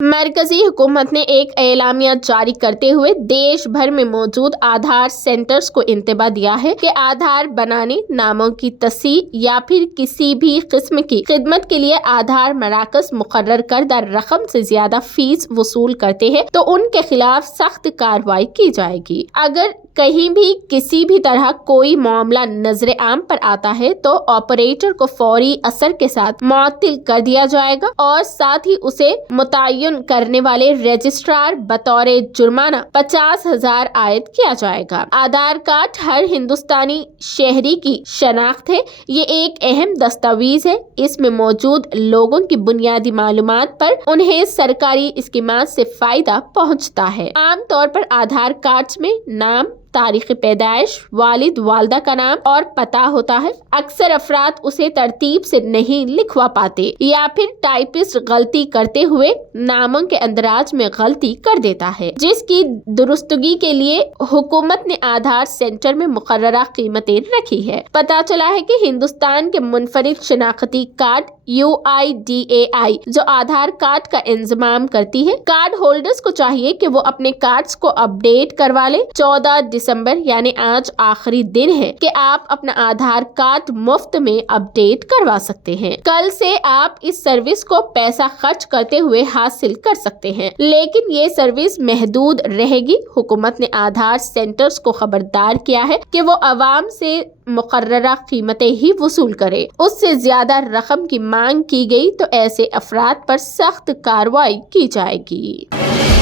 مرکزی حکومت نے ایک اعلامیہ جاری کرتے ہوئے دیش بھر میں موجود آدھار سینٹرز کو انتباہ دیا ہے کہ آدھار بنانے، ناموں کی تصحیح یا پھر کسی بھی قسم کی خدمت کے لیے آدھار مراکز مقرر کردہ رقم سے زیادہ فیس وصول کرتے ہیں تو ان کے خلاف سخت کارروائی کی جائے گی۔ اگر کہیں بھی کسی بھی طرح کوئی معاملہ نظر عام پر آتا ہے تو آپریٹر کو فوری اثر کے ساتھ معطل کر دیا جائے گا اور ساتھ ہی اسے متعین کرنے والے رجسٹرار بطور جرمانہ 50,000 عائد کیا جائے گا۔ آدھار کارڈ ہر ہندوستانی شہری کی شناخت ہے۔ یہ ایک اہم دستاویز ہے۔ اس میں موجود لوگوں کی بنیادی معلومات پر انہیں سرکاری اسکیمات سے فائدہ پہنچتا ہے۔ عام طور پر آدھار کارڈز میں نام، تاریخ پیدائش، والد والدہ کا نام اور پتہ ہوتا ہے۔ اکثر افراد اسے ترتیب سے نہیں لکھوا پاتے یا پھر ٹائپسٹ غلطی کرتے ہوئے ناموں کے اندراج میں غلطی کر دیتا ہے، جس کی درستگی کے لیے حکومت نے آدھار سینٹر میں مقررہ قیمتیں رکھی ہے۔ پتہ چلا ہے کہ ہندوستان کے منفرد شناختی کارڈ UIDAI جو آدھار کارڈ کا انضمام کرتی ہے، کارڈ ہولڈرز کو چاہیے کہ وہ اپنے کارڈز کو اپ ڈیٹ کروا لیں۔ 14 دسمبر یعنی آج آخری دن ہے کہ آپ اپنا آدھار کارڈ مفت میں اپ ڈیٹ کروا سکتے ہیں۔ کل سے آپ اس سروس کو پیسہ خرچ کرتے ہوئے حاصل کر سکتے ہیں، لیکن یہ سروس محدود رہے گی۔ حکومت نے آدھار سینٹرز کو خبردار کیا ہے کہ وہ عوام سے مقررہ قیمتیں ہی وصول کرے۔ اس سے زیادہ رقم کی مانگ کی گئی تو ایسے افراد پر سخت کارروائی کی جائے گی۔